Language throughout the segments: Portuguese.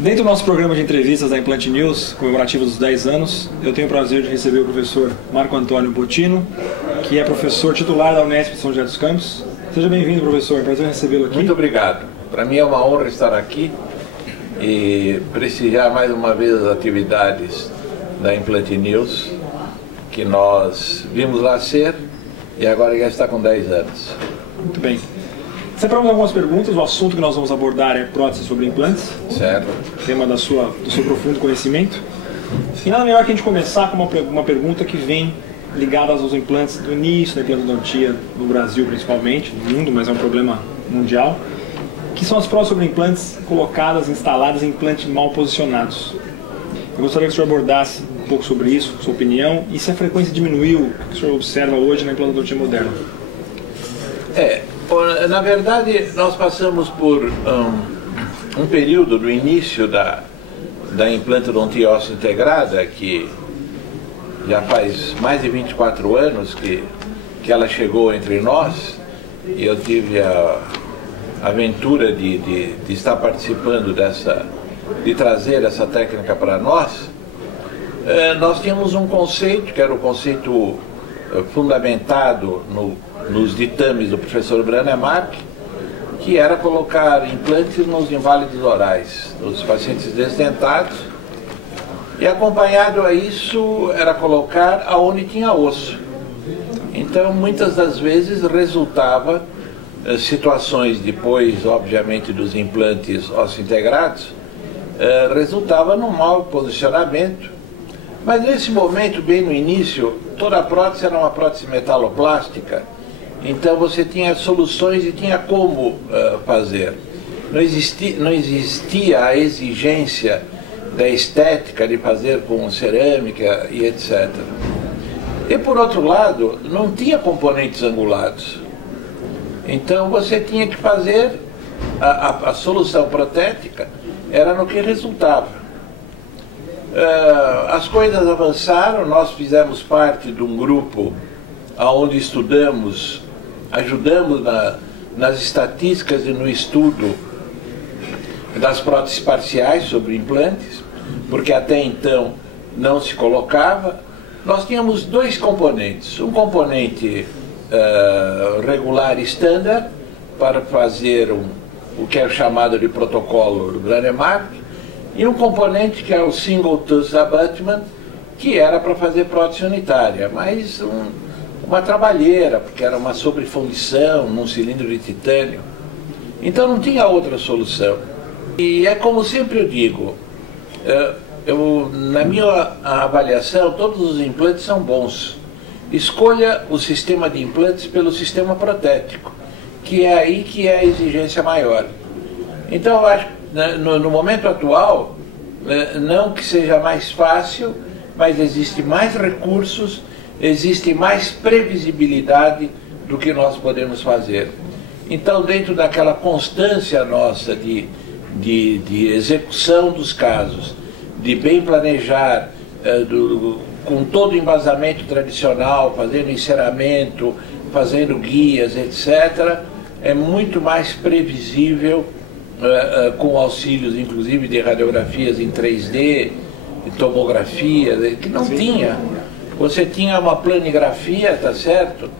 Dentro do nosso programa de entrevistas da Implant News, comemorativo dos 10 anos, eu tenho o prazer de receber o professor Marco Antônio Bottino, que é professor titular da Unesp de São José dos Campos. Seja bem-vindo, professor. É um prazer recebê-lo aqui. Muito obrigado. Para mim é uma honra estar aqui e prestigiar mais uma vez as atividades da Implant News, que nós vimos nascer e agora já está com 10 anos. Muito bem. Separamos algumas perguntas. O assunto que nós vamos abordar é prótese sobre implantes. Certo. Tema do seu profundo conhecimento. E nada melhor que a gente começar com uma pergunta que vem ligada aos implantes do início da implantodontia no Brasil principalmente, no mundo, mas é um problema mundial, que são as próteses sobre implantes colocadas, instaladas em implantes mal posicionados. Eu gostaria que o senhor abordasse um pouco sobre isso, sua opinião, e se a frequência diminuiu, o que o senhor observa hoje na implantodontia moderna. Na verdade, nós passamos por um período do início da implantodontia óssea integrada, que já faz mais de 24 anos que ela chegou entre nós, e eu tive a aventura de estar participando de trazer essa técnica para nós. Nós tínhamos um conceito, que era o conceito fundamentado nos ditames do professor Brånemark, que era colocar implantes nos inválidos orais, nos pacientes desdentados, e acompanhado a isso era colocar aonde tinha osso. Então, muitas das vezes resultava situações depois, obviamente, dos implantes ósseo-integrados, resultava num mau posicionamento. Mas nesse momento, bem no início, toda a prótese era uma prótese metaloplástica, então você tinha soluções e tinha como fazer. Não existia a exigência da estética de fazer com cerâmica e etc. E por outro lado, não tinha componentes angulados. Então você tinha que fazer, a solução protética era no que resultava. As coisas avançaram, nós fizemos parte de um grupo onde estudamos, ajudamos nas estatísticas e no estudo das próteses parciais sobre implantes, porque até então não se colocava. Nós tínhamos dois componentes, um componente regular standard para fazer o que é chamado de protocolo do Brånemark, e um componente que é o single tooth abutment, que era para fazer prótese unitária, mas uma trabalheira, porque era uma sobrefundição num cilindro de titânio. Então não tinha outra solução. E é como sempre eu digo, na minha avaliação, todos os implantes são bons. Escolha o sistema de implantes pelo sistema protético, que é aí que é a exigência maior. Então eu acho que no momento atual, não que seja mais fácil, mas existe mais recursos, existe mais previsibilidade do que nós podemos fazer. Então, dentro daquela constância nossa de execução dos casos, de bem planejar, com todo o embasamento tradicional, fazendo enceramento, fazendo guias, etc., é muito mais previsível, com auxílios, inclusive, de radiografias em 3D, de tomografia, que não tinha. Você tinha uma planigrafia, tá certo?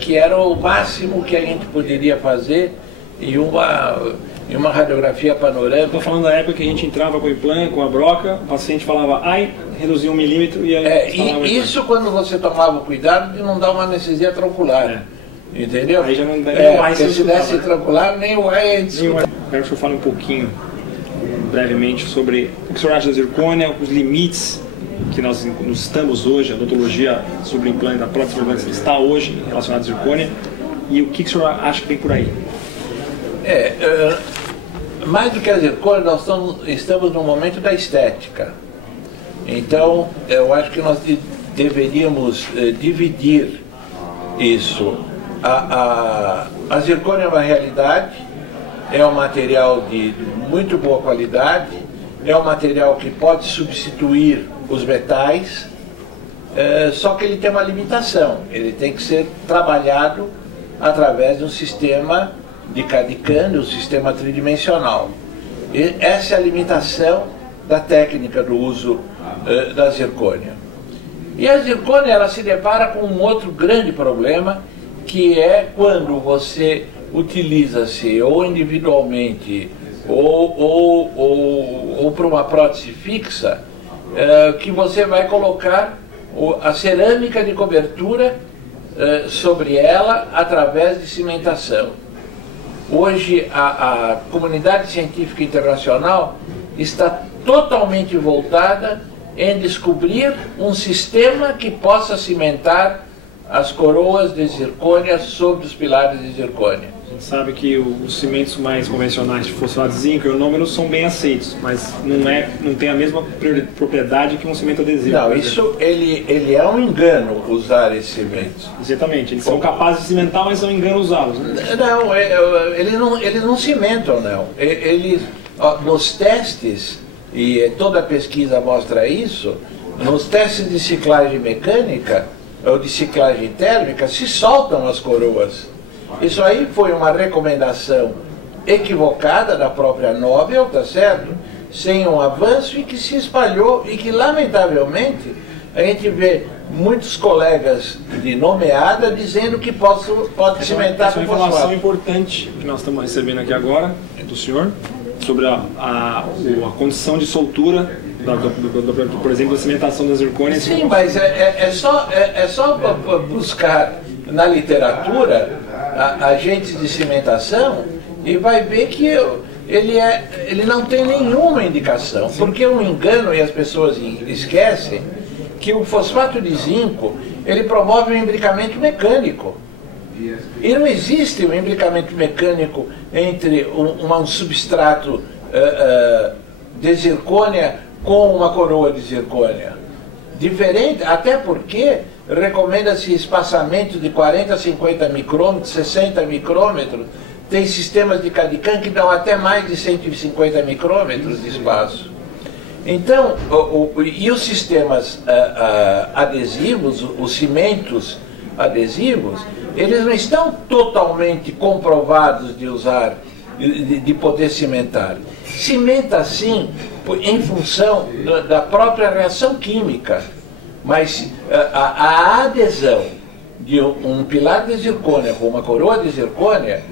Que era o máximo que a gente poderia fazer, e uma radiografia panorâmica. Estou falando da época que a gente entrava com o implante, com a broca, o paciente falava, ai, reduzia 1 milímetro e aí... Isso quando você tomava cuidado de não dar uma anestesia troncular. Entendeu? Aí já não dá nem o ar. Porque se desse troncular, nem o ar ia discutir. Quero que o senhor fale um pouquinho, brevemente, sobre o que o senhor acha da zircônia, os limites que nós estamos hoje, a odontologia sobre implante, a prótese sobre implante está hoje relacionada à zircônia, e o que o senhor acha que tem por aí? Mais do que a zircônia, nós estamos no momento da estética. Então, eu acho que nós deveríamos dividir isso. A zircônia é uma realidade, é um material de muito boa qualidade, é um material que pode substituir os metais, só que ele tem uma limitação, ele tem que ser trabalhado através de um sistema de CAD/CAM, um sistema tridimensional. E essa é a limitação da técnica do uso da zircônia. E a zircônia, ela se depara com um outro grande problema, que é quando você utiliza-se ou individualmente ou para uma prótese fixa, que você vai colocar a cerâmica de cobertura sobre ela através de cimentação. Hoje a comunidade científica internacional está totalmente voltada em descobrir um sistema que possa cimentar as coroas de zircônia sobre os pilares de zircônia. A gente sabe que os cimentos mais convencionais de fosfato de zinco e ornômeros são bem aceitos, mas não tem a mesma propriedade que um cimento adesivo. Não, isso ele é um engano usar esses cimentos. Exatamente, eles são capazes de cimentar, mas é um engano usá-los. Né? Não, eles não cimentam, não. Nos testes, e toda a pesquisa mostra isso, nos testes de ciclagem mecânica ou de ciclagem térmica, se soltam as coroas. Isso aí foi uma recomendação equivocada da própria Nobel, tá certo? Sem um avanço, e que se espalhou, e que lamentavelmente a gente vê muitos colegas de nomeada dizendo que pode cimentar com fosfato. Essa é uma informação importante que nós estamos recebendo aqui agora do senhor, sobre a condição de soltura, por exemplo, da cimentação da zircônia. Sim, mas é só buscar na literatura agentes de cimentação e vai ver que ele não tem nenhuma indicação. Sim. Porque é um engano, e as pessoas esquecem, que o fosfato de zinco ele promove um imbricamento mecânico. E não existe um imbricamento mecânico entre um substrato de zircônia com uma coroa de zircônia. Diferente, até porque recomenda-se espaçamento de 40 a 50 micrômetros, 60 micrômetros. Tem sistemas de CAD/CAM que dão até mais de 150 micrômetros de espaço. Então, e os sistemas adesivos, os cimentos adesivos, eles não estão totalmente comprovados de usar, de poder cimentar. Cimenta sim em função da própria reação química, mas a adesão de um pilar de zircônia com uma coroa de zircônia,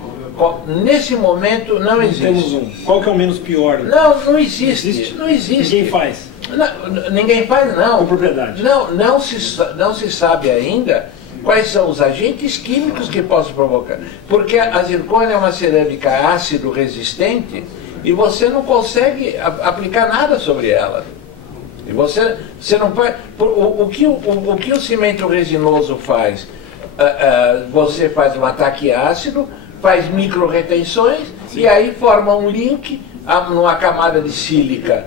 nesse momento não existe. Temos um. Qual que é o menos pior? Não existe. Não existe. Ninguém faz. Ninguém faz, não. Com propriedade. Não se sabe ainda quais são os agentes químicos que possam provocar. Porque a zircônia é uma cerâmica ácido resistente e você não consegue aplicar nada sobre ela. E você não faz. O que o cimento resinoso faz? Você faz um ataque ácido, faz micro-retenções e aí forma um link numa camada de sílica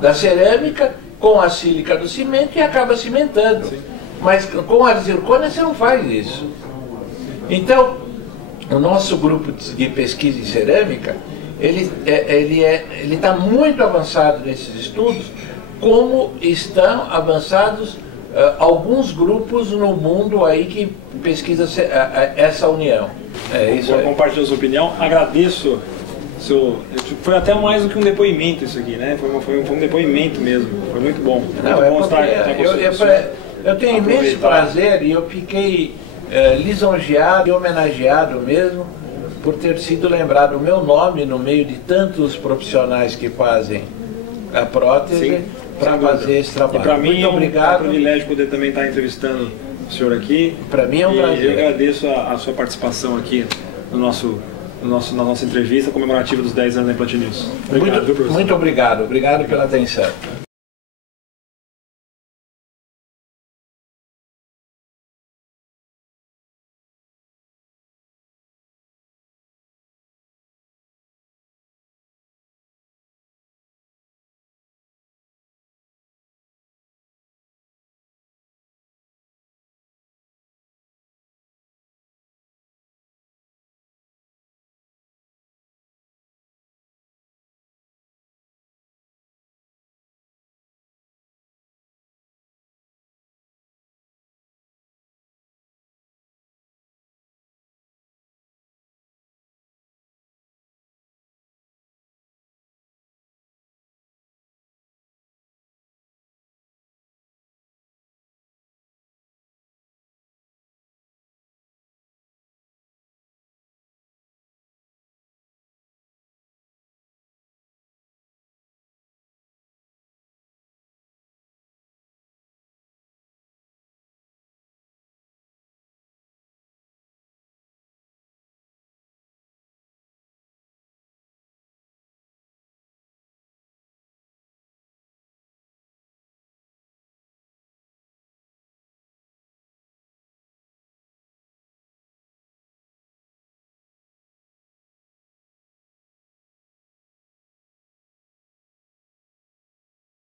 da cerâmica com a sílica do cimento e acaba cimentando. Sim. Mas com a zircônia você não faz isso. Então, o nosso grupo de pesquisa em cerâmica, ele está muito avançado nesses estudos, como estão avançados alguns grupos no mundo aí que pesquisa essa união. É isso aí. Compartilhar sua opinião. Agradeço. Foi até mais do que um depoimento isso aqui, né? Foi um depoimento mesmo. Foi muito bom. Eu tenho imenso prazer e eu fiquei lisonjeado e homenageado mesmo por ter sido lembrado o meu nome no meio de tantos profissionais que fazem a prótese para fazer esse trabalho. E para mim muito obrigado. É um privilégio poder também estar entrevistando o senhor aqui. Para mim é um prazer. Eu agradeço a sua participação aqui na nossa entrevista comemorativa dos 10 anos da Implant News. Muito obrigado. Obrigado pela atenção.